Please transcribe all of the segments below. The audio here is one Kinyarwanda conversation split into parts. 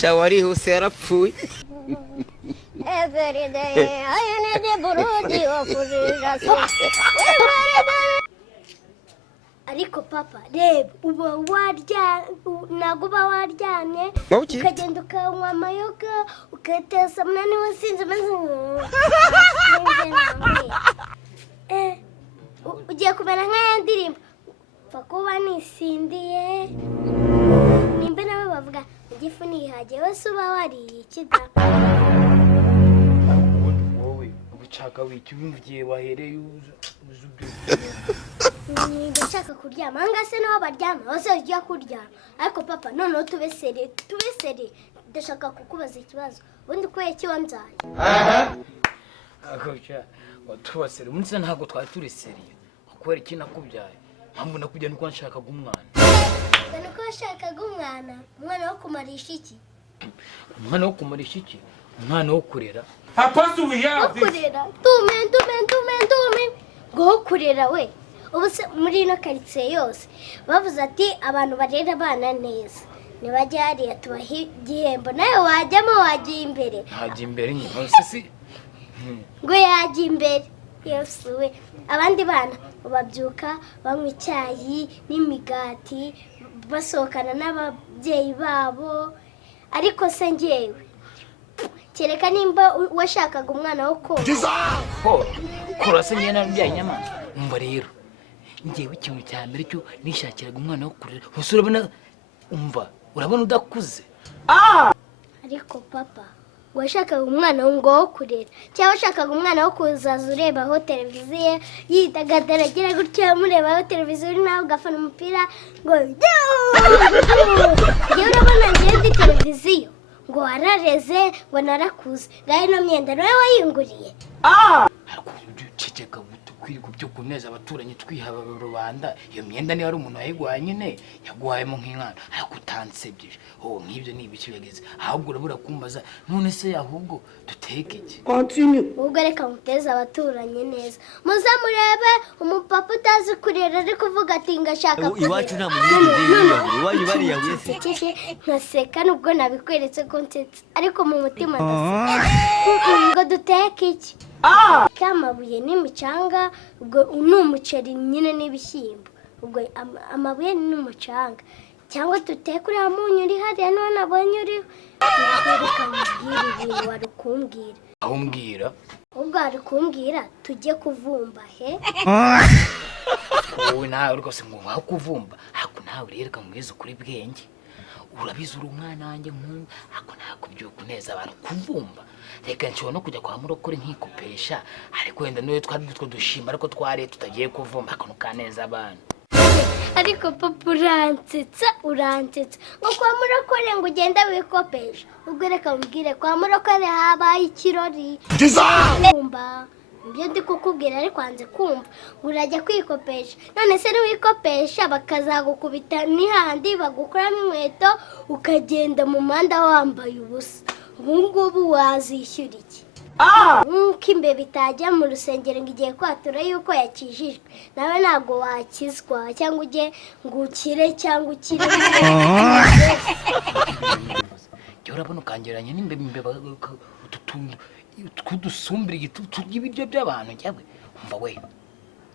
shawari hose yarapfuye. Every day I need a burudi okuzira so. Ariko papa reba uba warya naguba waryamye ukagenda ukanywa amayoga ukatesa munani wasinze maze ugiye kumera nk'aya ndirimbo pfa kuba nisindiye nimba nawe bavuga igifu nihagiye wese uba wariye ikida wowe ubucaka wiki wimvugiye wahereye uzubyo ndashaka kuryama angase naho baryama bose ujya kuryama ariko papa noneho tubesere ndashaka kukubaza ikibazo ubundi ko yeki wamzaye akocha watubasere umunsi ntago twari turi seriye kubera iki nakubyaye mpamvu nakujya nuko nshakaga umwana nuko nshakaga umwana wo kumarisha iki umwana wo kumarisha iki umwana wo kurera Apostle we have kurera tume ngo kurera we ubuse muri ino karitsiye yose bavuze ati abantu barera abana neza nibajya hariya tubaha igihembo nawe wajyamo wagiye imbere ntajya imbere nyine si ngo yajya imbere yose we abandi bana babyuka banywa icyayi n'imigati basohokana n'ababyeyi babo ariko se njyewe kereka nimba washakaga umwana wo kora se njye nabyaye nyama umva rero ngiye ikintu cya mbere cyo nishakiraga umwana wo kurera gusa urabona udakuze ariko papa washakaga umwana wo kurera cyangwa washakaga umwana wo kuzaza urebaho televiziyo yidagadara agira gutya murebaho televiziyo uri nawe ugafana umupira ngo yewe urabona ngiye ndi televiziyo ngo warareze ngo narakuze ngaho ino myenda nawe wayinguriye ceceka kwiri kubyo kuneza abaturanyi twihaba rubanda iyo myenda ni ari umuntu wayigwaye nyine yagwayemo nk'inkana ariko utansebyeje nk'ibyo ni ibiki byageze ahubwo urabura kumbaza none se ahubwo duteke iki ubwo reka muteze abaturanyi neza muzamurebe umupapa utazi kurera ari kuvuga ati ngashaka iwacu nta muntu iwanyu bariya wese nkaseka nubwo nabikweretse ko nsetse ariko mu mutima ndaseka ngo duteke iki kamabuye n'imicanga ubwo n'umuceri nyine n'ibishyimbo ubwo amabuye n'umucanga cyangwa tuteke uriya munyu uri hariya niho nabonye uriho reka mubwire ibintu wari kumbwira aho umbwira ubwo wari kumbwira tujye kuvumba he wowe nawe rwose ngo waho kuvumba ariko nawe rero kamubwiza ukuri Bwenge urabizi uri umwana wanjye nk'ubu ariko ntabwo byuko neza abantu kuvumba reka nshobora no kujya kwa murokore nkikopesha ariko wenda niwe twari dutwo dushima ariko tware tutagiye kuvumba akantu kaneza abantu ariko papa uransetsa ngo kwa murokore ngo ugende wikopesha ubwo reka mubwire kwa murokore habaye ikirori kumba ibyo ndi kukubwira ariko wanze kumva urajya kwikopesha none se niwikopesha bakazagukubita n'ihandi bagukuramo inkweto ukagenda mu muhanda wambaye ubusa ubu ngubu wazishyura iki nk'uko imbeba itajya mu rusengero ngo igiye kwatura yuko yakijijwe nawe ntabwo wakizwa cyangwa ujye ngo ukire cyangwa ukire jya urabona ukangereranya n'imbeba twudusumbira igitutu y'ibiryo by'abantu njyawe umva we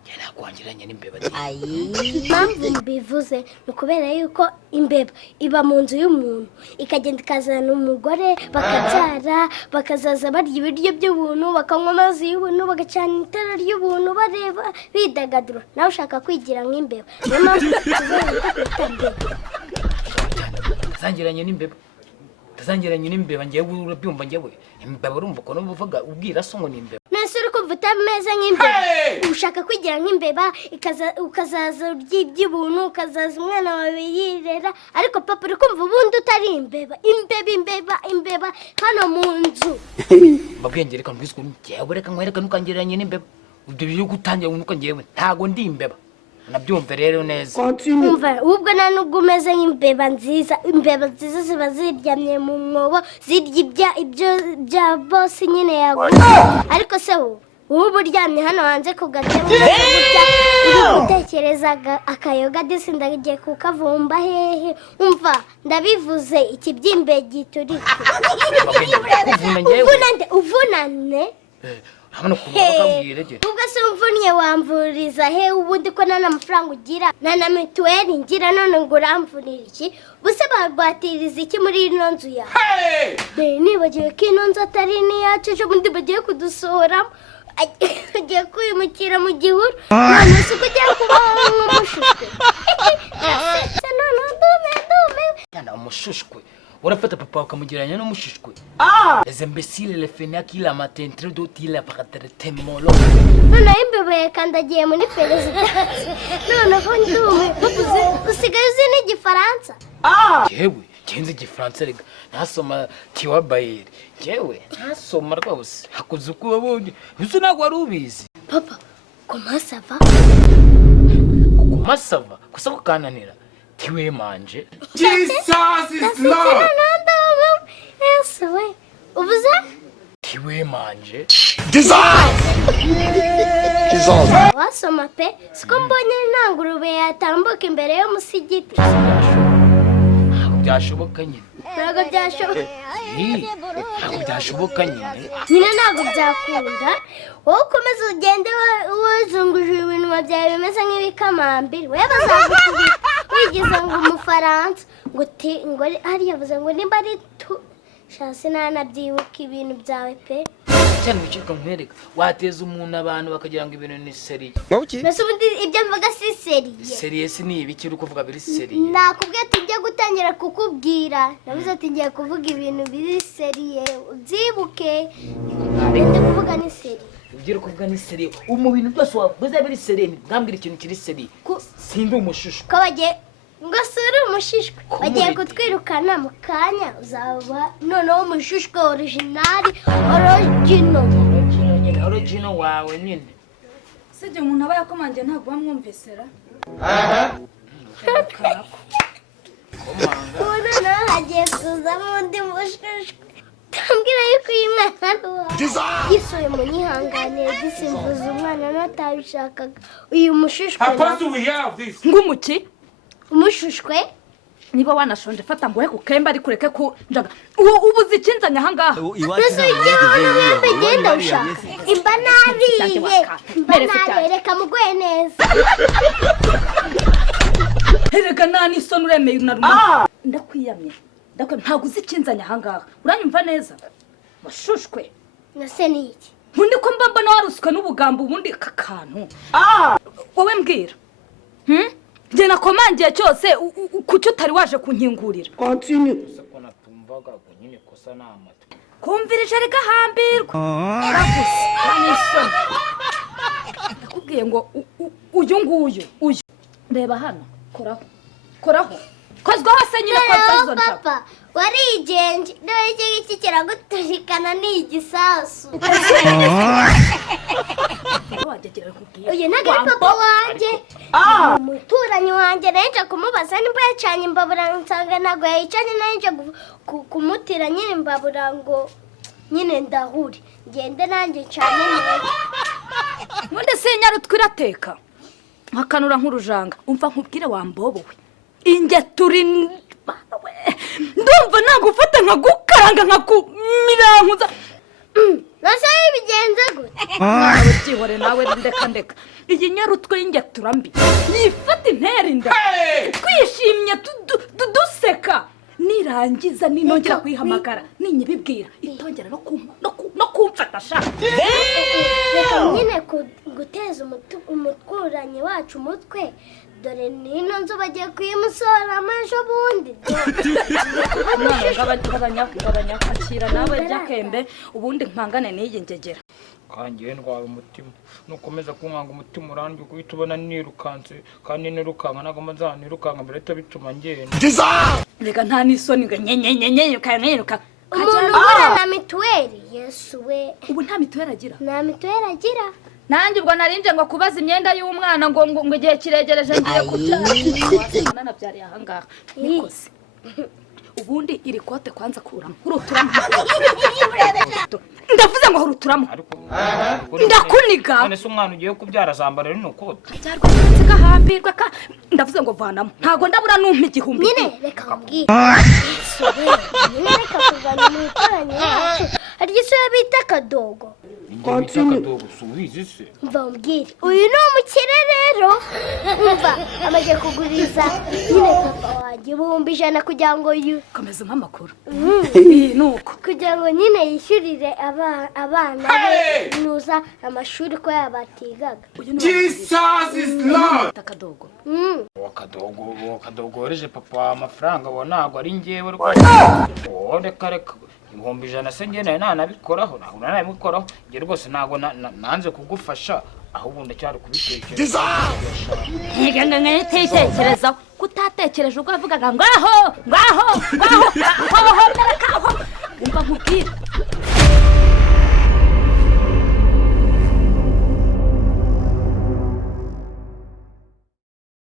njye nakwangereranya n'imbeba impamvu mbivuze ni ukubera yuko imbeba iba mu nzu y'umuntu ikagenda ikazana umugore bakabyara bakazaza barya ibiryo by'ubuntu bakanywa amazi y'ubuntu bagacana itara ry'ubuntu bareba bidagadura nawe ushaka kwigira nk'imbeba niyo mpamvu tuzahita mbeba tazangeranye n'imbeba njyewe urabyumva njyewe imbeba urumva ukuntu uvuga ubwira so ngo ni imbeba nese uri kumva utameze nk'imbeba ushaka kwigira nk'imbeba ukazaza urya iby'ubuntu ukazaza umwana wawe yirera ariko papa uri kumva ubundi utari imbeba hano mu nzu Bwenge reka mbwiswe njyewe reka nkwereka nukangeranye n'imbeba ibyo byo gutangira nuko njyewe ntago ndi imbeba nabyumve rero neza umva ubwo nta nubwo umeze nk'imbeba nziza ziba ziryamye mu mwobo zirya ibyo bya bosi nyine yaguze ariko se ubu uryamye hano hanze ku gatebe uri gutekerezaga akayoga disi ndagiye kukavumba hehe umva ndabivuze ikibyimbe gituri uvunane hano kubwira je ubwo se umvunye wamvuriza he ubundi ko nana amafaranga ugira nana mituweli ngira none ngo uramvurira iki buse barwatiriza iki muri ino nzu ya nibagiwe ko ino nzu atari niyacu ejo bundi bagiye kudusohoramo agiye kwimukira mu gihuru none se ugiye kubaho nk'umushushwe yana umushushwe urafata papa ukamugeranya n'umushishwe les imbéciles les fainéants qui la matin très d'autres la paraître mollo none imbebe kandagiye muri perezidansi none ko ndume usigaye uzi n'igifaransa yewe kenze igifaransa rega nasoma tiwa bayeri yewe nasoma rwose hakuze uko wabonye uzi ntabwo wari ubizi papa comment ça va comment ça va gusa kukananira tiwe manje Jesus is Lord. Yes, we. Uvuze? tiwe manje Wasoma pe siko mbonye ntangurube yatambuka imbere y'umusigiti byashoboka nyine ntabwo byashoboka ntabwo byashoboka nyine ntabwo byakunda wowe ukomeza ugende wazunguje ibintu byawe bimeze nk'ibikamambiri we bazagukubita wigize ngo umufaransa ngo hariya yavuze ngo nimba ari shasi ntanabyibuka ibintu byawe pe cyane wicika nkwereka wateza umuntu abantu bakagira ngo ibintu ni seriye mbese ubundi ibyo mvuga si seriye seriye si ni ibiki uri kuvuga biri seriye nakubwiye ati njye gutangira kukubwira nabuze ati ngiye kuvuga ibintu biri seriye ubyibuke ibyo kuvuga ni seriye ibyo uri kuvuga ni seriye mu bintu byose wavuze biri seriye ntambwira ikintu kiri seriye sindi umushusho ko bagiye ngo suri umushishwe bagiye kutwirukana mu kanya uzaba noneho umushishwe originali origino wawe nyine sijye umuntu aba yakomangiye ntabwo bamwumvisera ubu noneho hagiye kuzamo undi mushishwe tambwira yuko uyu mwana ari uwawe yisuye mu nyihanganire gisimbuza umwana natabishakaga uyu mushishwe ngumuki umushishwe niba wanashonje fata ngo ku kemba ari kureke ku njaga ubuze ikinzanya aha ngaha genda ushaka imba nariye reka mugoye neza erega nta n'isoni uremeye na rumwe ndakwiyamye ntabwo uzi ikinzanya aha ngaha uranyumva neza washushwe nase ni iki ubundi ko mba mbona waruswe n'ubugambo ubundi aka kantu wowe mbwira njye nakomangiye cyose kuki utari waje kunkingurira gusa ko natumvaga ko nyine kosa ni amatwi kumvirije reka hambirwa aragusa nta n'isoni ndakubwiye ngo uyu nguyu reba hano koraho kozwaho se nyine koza izo njabo papa warigenje dore iki ngiki kiraguturikana ni igisasu uyu ntabwo ari papa wanjye umuturanyi wanjye naje kumubaza nimba yacanye imbabura nsanga ntabwo yayicanye naje kumutira nyine imbabura ngo nyine ndahure ngende nanjye ncane neza ubundi se nyarutwe irateka nkakanura nk'urujanga umva nkubwire wambobowe inge turi ndumva nagufata nkagukaranga nkakumirankuza nase bigenze gute nawe byihore nawe ndeka iyi nyarutwe y'inge turambi yifata intera inda twishimye duseka nirangiza ninongera kuyihamagara ninyibibwira itongera no kumfata shaka reka nyine guteza umuturanyi wacu umutwe dore nino nzu bagiye kuyimusoramo ejo bundi gabanyakakira nawe ryakembe ubundi nkangane n'iyi ngegera kangiye ndwaye umutima nukomeza kunkanga umutima urandye guhita ubona nirukanse kandi nirukanka ntabwo mbaza nirukanka mbere bituma ngenda reka nta n'isoni ngo nyenyenyenyenyeruka umuntu ubona na mituweli yesu we ubu nta mituweli agira nta mituweli agira nanjye ubwo narinje ngo kubaza imyenda y'umwana ngo igihe kiregereje ngiye kubyara nabyariye aha ngaha nikoze ubundi iri kote kwanza kuramo uruturamo ndavuze ngo uruturamo ndakuniga none se umwana ugiye kubyara zambara rino kote byarwatse gahambirwa ka ndavuze ngo vanamo ntago ndabura numpa igihumbi nyine reka mbwire nyine reka kuvana mu ikoranye yacu hari igisore bita akadogo mva mbwire uyu ni umukire rero mva amaze kuguriza nyine papa wanjye ibihumbi 100 kugira ngo komeza nk'amakuru nuko kugira ngo nyine yishyurire abana be nuza amashuri ko yabatigaga. Jesus is Lord. akadogo akadogo wereje papa amafaranga bo ntago ari njyewe reka ibihumbi 100 se njye nanabikoraho ntabwo nanabikoraho njye rwose ntabwo nanze kugufasha ahubwo ndacyari kubitekereza ntekerezaho kutatekereje ubwo avugaga ngaho umva nkubwire